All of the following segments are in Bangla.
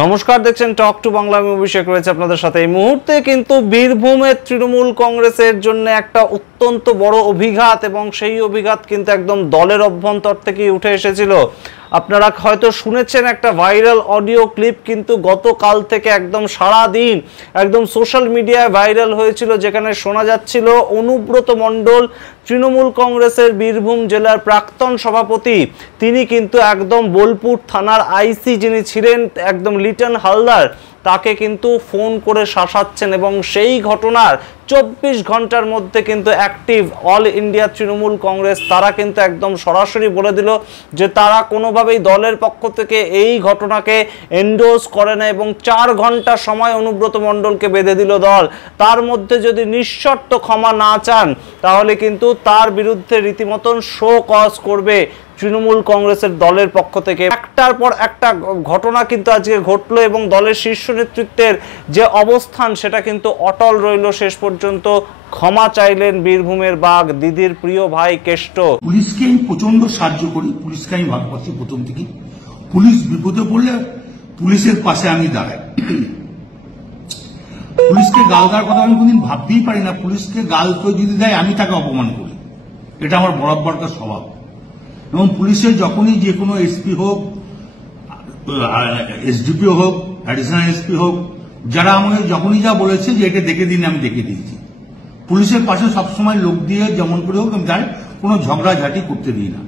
নমস্কার, দেখছেন টক টু বাংলা। আমি অভিষেক রয়েছে আপনাদের সাথে। এই মুহূর্তে কিন্তু বীরভূমের তৃণমূল কংগ্রেসের জন্য একটা অত্যন্ত বড় অভিঘাত, এবং সেই অভিঘাত কিন্তু একদম দলের অভ্যন্তর থেকে উঠে এসেছিল। আপনারা হয়তো শুনেছেন একটা ভাইরাল অডিও ক্লিপ, কিন্তু গতকাল থেকে একদম সারা দিন একদম সোশ্যাল মিডিয়ায় ভাইরাল হয়েছিল, যেখানে শোনা যাচ্ছিল অনুব্রত মণ্ডল, তৃণমূল কংগ্রেসের বীরভূম জেলার প্রাক্তন সভাপতি, তিনি কিন্তু একদম বোলপুর থানার আইসি যিনি ছিলেন একদম লিটন হালদার, তাকে কিন্তু ফোন করে শাসাচ্ছেন। এবং সেই ঘটনার 24 ঘন্টার মধ্যে কিন্তু active all India Trinamool Congress তারা কিন্তু একদম সরাসরি বলে দিল যে তারা কোনোভাবেই দলের পক্ষ থেকে এই ঘটনাকে এন্ডোর্স করে না, এবং 4 ঘন্টা সময় অনুব্রত মণ্ডলকে বেঁধে দিল দল। তার মধ্যে যদি নিঃশর্ত ক্ষমা না চান, তাহলে কিন্তু তার বিরুদ্ধে রীতিমতন শো কজ করবে তৃণমূল কংগ্রেসের দলের পক্ষ থেকে। একটার পর একটা ঘটনা কিন্তু আজকে ঘটলো, এবং দলের শীর্ষ নেতৃত্বের যে অবস্থান সেটা কিন্তু অটল রইল। শেষ পর্যন্ত ক্ষমা চাইলেন বীরভূমের বাঘ, দিদির প্রিয় ভাই কেষ্ট। পুলিশকে আমি প্রচন্ড সাহায্য করি, পুলিশকে আমি ভালোবাসি প্রথম থেকে। পুলিশ বিপদে পড়লে পুলিশের পাশে আমি দাঁড়াই। পুলিশকে গাল দেওয়ার কথা আমি কোনদিন ভাবতেই পারি না। পুলিশকে গাল কেউ যদি দেয়, আমি তাকে অপমান করি। এটা আমার বরাবরকার স্বভাব। এবং পুলিশের যখনই যে কোনো এসপি হোক, এসডিপি হোক, অ্যাডিশনাল এসপি হোক, যারা আমাকে যখনই যা বলেছে যে এটা দেখে দিন, আমি দেখে দিয়েছি। পুলিশের পাশে সবসময় লোক দিয়ে যেমন করে হোক আমি যাই, কোনো ঝগড়াঝাটি করতে দিই না।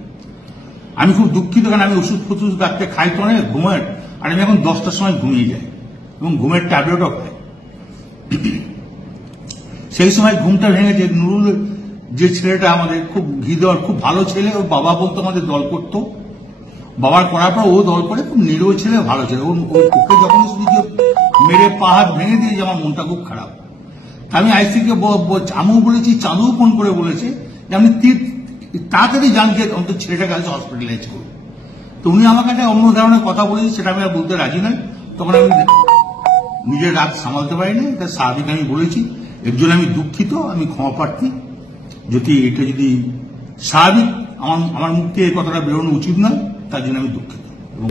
আমি খুব দুঃখিত, কারণ আমি ওষুধ ফষুধ রাখতে খাই তো অনেক ঘুমের, আর আমি এখন 10টার সময় ঘুমিয়ে যাই এবং ঘুমের ট্যাবলেটও খাই। সেই সময় ঘুমটা ভেঙেছে। নুরুল যে ছেলেটা আমাদের খুব হৃদয়, খুব ভালো ছেলে, ওর বাবা বলতো আমাদের দল করতো, বাবার করার পর ও দল করে, খুব নিরীহ ছেলে, ভালো ছেলে। ওকে যখন শুনেছি মেরে পা হাত ভেঙে দিয়েছে, আমার মনটা খুব খারাপ। আমি আইসিকে আমিও বলেছি, চাঁদুও ফোন করে বলেছে যে আপনি তাড়াতাড়ি যান, যে অন্তত ছেলেটাকে কাছে হসপিটালাইজ করুন। তো উনি আমার কাছে অন্য ধরনের কথা বলেছে, সেটা আমি আর বলতে রাজি নয়। তখন আমি নিজের রাগ সামালতে পারিনি, এটা স্বাভাবিক আমি বলেছি। এর জন্য আমি দুঃখিত, আমি ক্ষমা প্রার্থী। যদি এটা যদি স্বাভাবিক আমার মুখ থেকে এই কথাটা বেরোনো উচিত নয়, তার জন্য আমি দুঃখিত।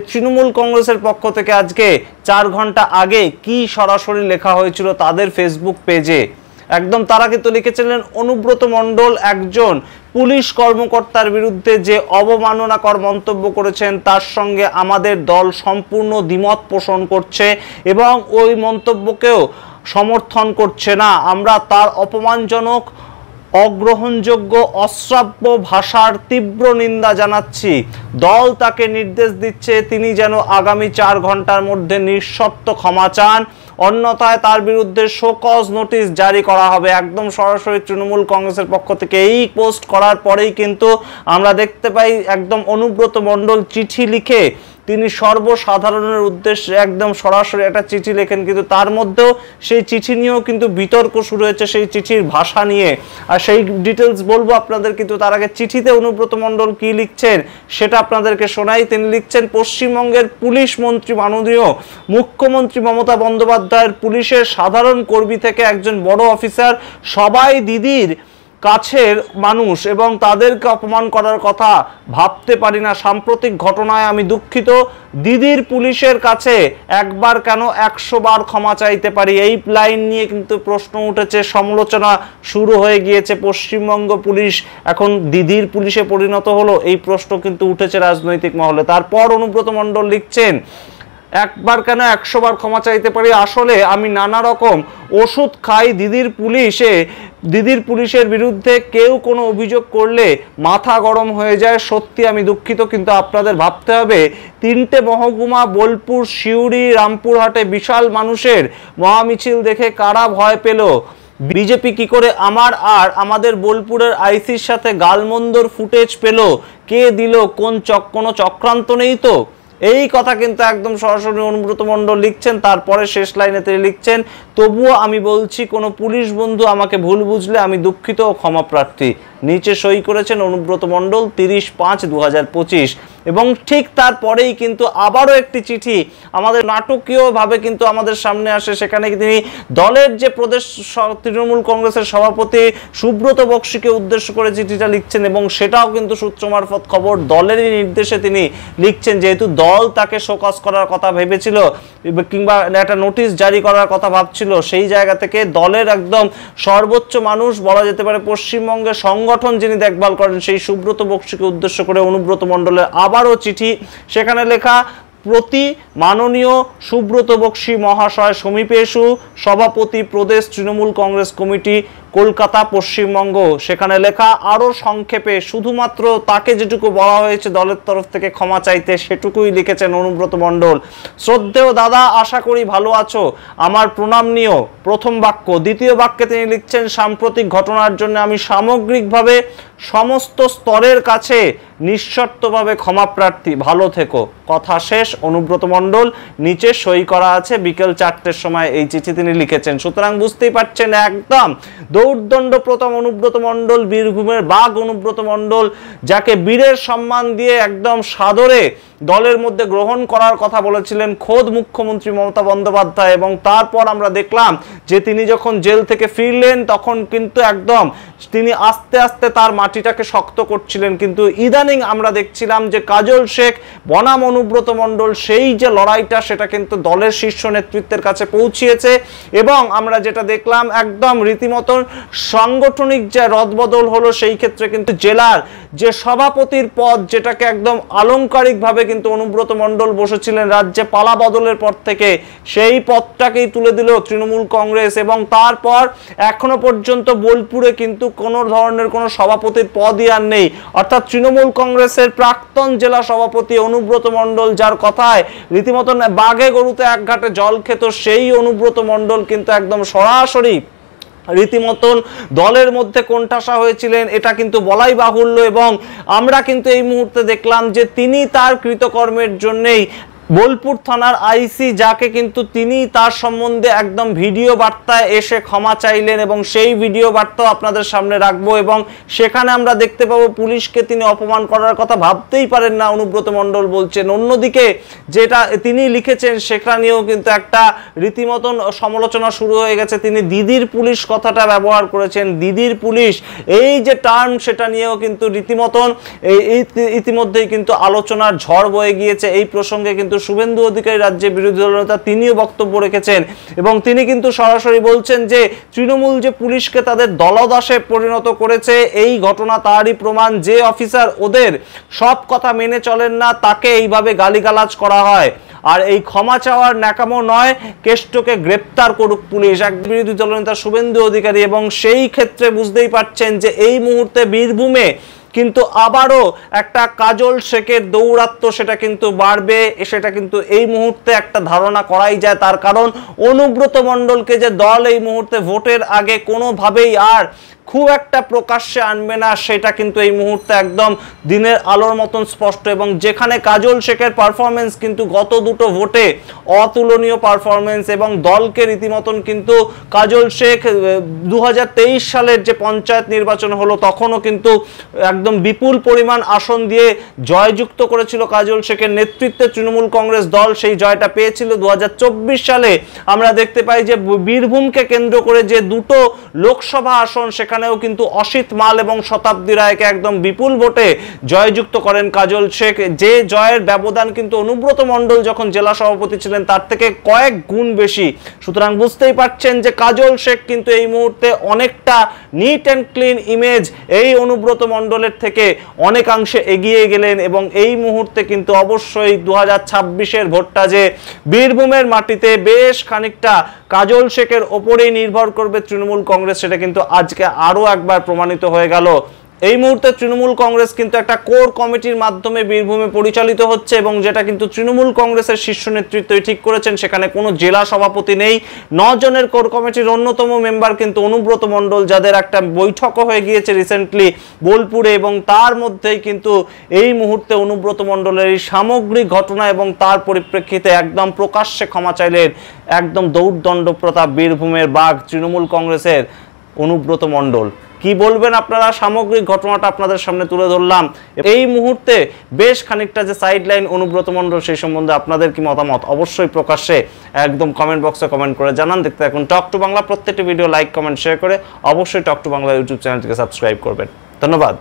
তৃণমূল কংগ্রেসের পক্ষ থেকে আজকে 4 ঘন্টা আগে কি সরাসরি লেখা হয়েছিল তাদের ফেসবুক পেজে, একদম তারা কিন্তু লিখেছিলেন অনুব্রত মণ্ডল একজন পুলিশ কর্মকর্তার বিরুদ্ধে যে অবমাননাকর মন্তব্য করেছেন, তার সঙ্গে আমাদের দল সম্পূর্ণ দ্বিমত পোষণ করছে এবং ওই মন্তব্যকেও সমর্থন করছে না। আমরা তার অপমানজনক, অগ্রহণযোগ্য, অশ্রাব্য ভাষার তীব্র নিন্দা জানাচ্ছি। দল তাকে নির্দেশ দিচ্ছে তিনি যেন আগামী 4 ঘন্টার মধ্যে নিঃশর্ত ক্ষমা চান, অন্যথায় তার বিরুদ্ধে শোকজ নোটিশ জারি করা হবে। একদম সরাসরি তৃণমূল কংগ্রেসের পক্ষ থেকে এই পোস্ট করার পরেই কিন্তু আমরা দেখতে পাই একদম অনুব্রত মণ্ডল চিঠি লিখে তিনি সর্বসাধারণের উদ্দেশ্যে একদম সরাসরি একটা চিঠি লেখেন, কিন্তু তার মধ্যেও সেই চিঠি নিয়েও কিন্তু বিতর্ক শুরু হয়েছে, সেই চিঠির ভাষা নিয়ে। আর সেই ডিটেলস বলবো আপনাদের, কিন্তু তার আগে চিঠিতে অনুব্রত মণ্ডল কি লিখছেন সেটা আপনাদেরকে শোনাই। তিনি লিখছেন, পশ্চিমবঙ্গের পুলিশ মন্ত্রী মাননীয় মুখ্যমন্ত্রী মমতা বন্দ্যোপাধ্যায়ের পুলিশের সাধারণ কর্মী থেকে একজন বড় অফিসার সবাই দিদির কাছের মানুষ, এবং তাদেরকে অপমান করার কথা ভাবতে পারি না। সাম্প্রতিক ঘটনায় আমি দুঃখিত। দিদির পুলিশের কাছে একবার কেন 100 বার ক্ষমা চাইতে পারি। এই লাইন নিয়ে কিন্তু প্রশ্ন উঠেছে, সমালোচনা শুরু হয়ে গিয়েছে। পশ্চিমবঙ্গ পুলিশ এখন দিদির পুলিশে পরিণত হলো, এই প্রশ্ন কিন্তু উঠেছে রাজনৈতিক মহলে। তারপর অনুব্রত মণ্ডল লিখছেন, একবার কেন 100 বার ক্ষমা চাইতে পারি। আসলে আমি নানা রকম ওষুধ খাই। দিদির পুলিশের বিরুদ্ধে কেউ কোনো অভিযোগ করলে মাথা গরম হয়ে যায়। সত্যি আমি দুঃখিত, কিন্তু আপনাদের ভাবতে হবে 3টে মহকুমা বোলপুর, সিউড়ি, রামপুরহাটে বিশাল মানুষের মহামিছিল দেখে কারা ভয় পেল? বিজেপি কি করে আমার আর আমাদের বোলপুরের আইসির সাথে গালমন্দর ফুটেজ পেল? কে দিল? কোনো চক্রান্ত নেই তো? এই কথা কিন্তু একদম সরাসরি অনুব্রত মণ্ডল লিখছেন। তারপরে শেষ লাইনে তিনি লিখছেন, তবুও আমি বলছি কোনো পুলিশ বন্ধু আমাকে ভুল বুঝলে আমি দুঃখিত ও ক্ষমা প্রার্থী। নিচে সই করেছেন অনুব্রত মণ্ডল 30/5/2025। এবং ঠিক তারপরেই কিন্তু আবারও একটি চিঠি আমাদের নাটকীয়ভাবে কিন্তু আমাদের সামনে আসে। সেখানে তিনি দলের যে প্রদেশ তৃণমূল কংগ্রেসের সভাপতি সুব্রত বক্সিকে উদ্দেশ্য করে চিঠিটা লিখছেন, এবং সেটাও কিন্তু সূত্র মারফত খবর দলেরই নির্দেশে তিনি লিখছেন, যেহেতু দল তাকে শোকজ করার কথা ভেবেছিল কিংবা একটা নোটিশ জারি করার কথা ভাবছিল, সেই জায়গা থেকে দলের একদম সর্বোচ্চ মানুষ বলা যেতে পারে পশ্চিমবঙ্গের সংগঠন যিনি দেখভাল করেন সেই সুব্রত বক্সিকে উদ্দেশ্য করে অনুব্রত মণ্ডলের আবারও চিঠি। সেখানে লেখা, প্রতি মাননীয় সুব্রত বক্সি মহাশয় সমীপেষু, সভাপতি প্রদেশ তৃণমূল কংগ্রেস কমিটি কলকাতা পশ্চিমবঙ্গ। সেখানে লেখা আরো সংক্ষেপে শুধুমাত্র তাকে যেটুকু বলা হয়েছে দলের তরফ থেকে ক্ষমা চাইতে সেটুকুই লিখেছেন অনুব্রত মণ্ডল। শ্রদ্ধেয় দাদা, আশা করি ভালো আছো, আমার প্রণাম নিও, প্রথম বাক্য। দ্বিতীয় বাক্যে তিনি লিখছেন, সাম্প্রতিক ঘটনার জন্য আমি সামগ্রিকভাবে সমস্ত স্তরের কাছে নিঃশর্তভাবে ক্ষমা প্রার্থী, ভালো থেকো। কথা শেষ। অনুব্রত মণ্ডল নিচে সই করা আছে। বিকেল 4টের সময় এই চিঠি তিনি লিখেছেন। সুতরাং বুঝতেই পারছেন একদম দৌর্দণ্ড প্রথম অনুব্রত মণ্ডল, বীরভূমের বাঘ অনুব্রত মণ্ডল, যাকে বীরের সম্মান দিয়ে একদম সাদরে দলের মধ্যে গ্রহণ করার কথা বলেছিলেন খোদ মুখ্যমন্ত্রী মমতা বন্দ্যোপাধ্যায়। এবং তারপর আমরা দেখলাম যে তিনি যখন জেল থেকে ফিরলেন তখন কিন্তু একদম তিনি আস্তে আস্তে তার মাটিটাকে শক্ত করছিলেন। কিন্তু ইদানিং আমরা দেখছিলাম যে কাজল শেখ বনাম অনুব্রত মণ্ডল সেই যে লড়াইটা সেটা কিন্তু দলের শীর্ষ নেতৃত্বের কাছে পৌঁছিয়েছে। এবং আমরা যেটা দেখলাম একদম রীতিমতন সাংগঠনিক যে রদবদল হলো, সেই ক্ষেত্রে কিন্তু জেলার যে সভাপতির পদ, যেটাকে একদম আলংকারিকভাবে কিন্তু অনুব্রত মণ্ডল বসেছিলেন রাজ্যে পালা বদলের পর থেকে, সেই পদটাকেই তুলে দিল তৃণমূল কংগ্রেস। এবং তারপর এখনো পর্যন্ত বোলপুরে কিন্তু কোনো ধরনের কোনো সভাপতির পদই আর নেই। অর্থাৎ তৃণমূল কংগ্রেসের প্রাক্তন জেলা সভাপতি অনুব্রত মণ্ডল, যার কথায় রীতিমতন বাঘে গরুতে এক ঘাটে জল খেত, সেই অনুব্রত মণ্ডল কিন্তু একদম সরাসরি রীতিমতন দলের মধ্যে কোণঠাসা হয়েছিলেন, এটা কিন্তু বলাই বাহুল্য। এবং আমরা কিন্তু এই মুহূর্তে দেখলাম যে তিনি তার কৃতকর্মের জন্যেই বোলপুর থানার আইসি, যাকে কিন্তু তিনি তার সম্বন্ধে একদম ভিডিও বার্তায় এসে ক্ষমা চাইলেন, এবং সেই ভিডিও বার্তাও আপনাদের সামনে রাখবো। এবং সেখানে আমরা দেখতে পাবো পুলিশকে তিনি অপমান করার কথা ভাবতেই পারেন না অনুব্রত মণ্ডল বলছেন। অন্যদিকে যেটা তিনি লিখেছেন সেটা নিয়েও কিন্তু একটা রীতিমতন সমালোচনা শুরু হয়ে গেছে। তিনি দিদির পুলিশ কথাটা ব্যবহার করেছেন, দিদির পুলিশ এই যে টার্ম, সেটা নিয়েও কিন্তু রীতিমতন ইতিমধ্যেই কিন্তু আলোচনার ঝড় বয়ে গিয়েছে। এই প্রসঙ্গে কিন্তু শুভেন্দু অধিকারী রাজ্যের বিরোধী দলনেতা তিনিও বক্তব্য রেখেছেন, এবং তিনি কিন্তু সরাসরি বলছেন যে তৃণমূল যে পুলিশকে তাদের দলদাসে পরিণত করেছে, এই ঘটনা তারই প্রমাণ। যে অফিসার ওদের সব কথা মেনে চলেন না তাকে এইভাবে গালিগালাজ করা হয়। আর এই ক্ষমা চাওয়ার ন্যাকামো নয়, কেষ্টকে গ্রেপ্তার করুক পুলিশ, এক বিরোধী দলনেতা শুভেন্দু অধিকারী। এবং সেই ক্ষেত্রে বুঝতেই পারছেন যে এই মুহূর্তে বীরভূমে কিন্তু আবারও একটা কাজল শেখের দৌরাত্ম্য সেটা কিন্তু বাড়বে, সেটা কিন্তু এই মুহূর্তে একটা ধারণা করাই যায়। তার কারণ অনুব্রত মণ্ডলকে যে দল এই মুহূর্তে ভোটের আগে কোনোভাবেই আর খুব একটা প্রকাশ্যে আনবে না, সেটা কিন্তু এই মুহূর্তে একদম দিনের আলোর মতন স্পষ্ট। এবং যেখানে কাজল শেখের পারফরমেন্স কিন্তু গত দুটো ভোটে অতুলনীয় পারফরমেন্স, এবং দলকে রীতিমতন কিন্তু কাজল শেখ 2023 সালের যে পঞ্চায়েত নির্বাচন হলো তখনও কিন্তু একদম বিপুল পরিমাণ আসন দিয়ে জয়যুক্ত করেছিল কাজল শেখের নেতৃত্বে তৃণমূল কংগ্রেস দল, সেই জয়টা পেয়েছিল। 2024 সালে আমরা দেখতে পাই যে বীরভূমকে কেন্দ্র করে যে দুটো লোকসভা আসন, সেখানেও কিন্তু অসিত মাল এবং শতাব্দী রায়কে একদম বিপুল ভোটে জয়যুক্ত করেন কাজল শেখ, যে জয়ের ব্যবধান কিন্তু অনুব্রত মণ্ডল যখন জেলা সভাপতি ছিলেন তার থেকে কয়েক গুণ বেশি। সুতরাং বুঝতেই পারছেন যে কাজল শেখ কিন্তু এই মুহূর্তে অনেকটা নিট অ্যান্ড ক্লিন ইমেজ এই অনুব্রত মণ্ডলের থেকে অনেকাংশে এগিয়ে গেলেন। এবং এই মুহূর্তে কিন্তু অবশ্যই 2026-এর ভোটটা যে বীরভূমের মাটিতে বেশ খানিকটা কাজল শেখের ওপরেই নির্ভর করবে তৃণমূল কংগ্রেস, সেটা কিন্তু আজকে আরো একবার প্রমাণিত হয়ে গেল। এই মুহূর্তে তৃণমূল কংগ্রেস কিন্তু একটা কোর কমিটির মাধ্যমে বীরভূমে পরিচালিত হচ্ছে, এবং যেটা কিন্তু তৃণমূল কংগ্রেসের শীর্ষ নেতৃত্বই ঠিক করেছেন। সেখানে কোনো জেলা সভাপতি নেই, 9 জনের কোর কমিটির অন্যতম মেম্বার কিন্তু অনুব্রত মণ্ডল, যাদের একটা বৈঠকও হয়ে গিয়েছে রিসেন্টলি বোলপুরে। এবং তার মধ্যেই কিন্তু এই মুহূর্তে অনুব্রত মণ্ডলের এই সামগ্রিক ঘটনা এবং তার পরিপ্রেক্ষিতে একদম প্রকাশ্যে ক্ষমা চাইলেন একদম দৌর্দণ্ড প্রতাপ বীরভূমের বাঘ তৃণমূল কংগ্রেসের অনুব্রত মণ্ডল। কি বলবেন আপনারা? সামগ্রিক ঘটনাটা আপনাদের সামনে তুলে ধরলাম। এই মুহূর্তে বেশ খানিকটা যে সাইডলাইন অনুব্রত মণ্ডল, সেই সম্বন্ধে আপনাদের কি মতামত অবশ্যই প্রকাশ্যে একদম কমেন্ট বক্সে কমেন্ট করে জানান। দেখতে থাকুন টক টু বাংলা। প্রত্যেকটি ভিডিও লাইক, কমেন্ট, শেয়ার করে অবশ্যই টক টু বাংলা ইউটিউব চ্যানেলটিকে সাবস্ক্রাইব করবেন। ধন্যবাদ।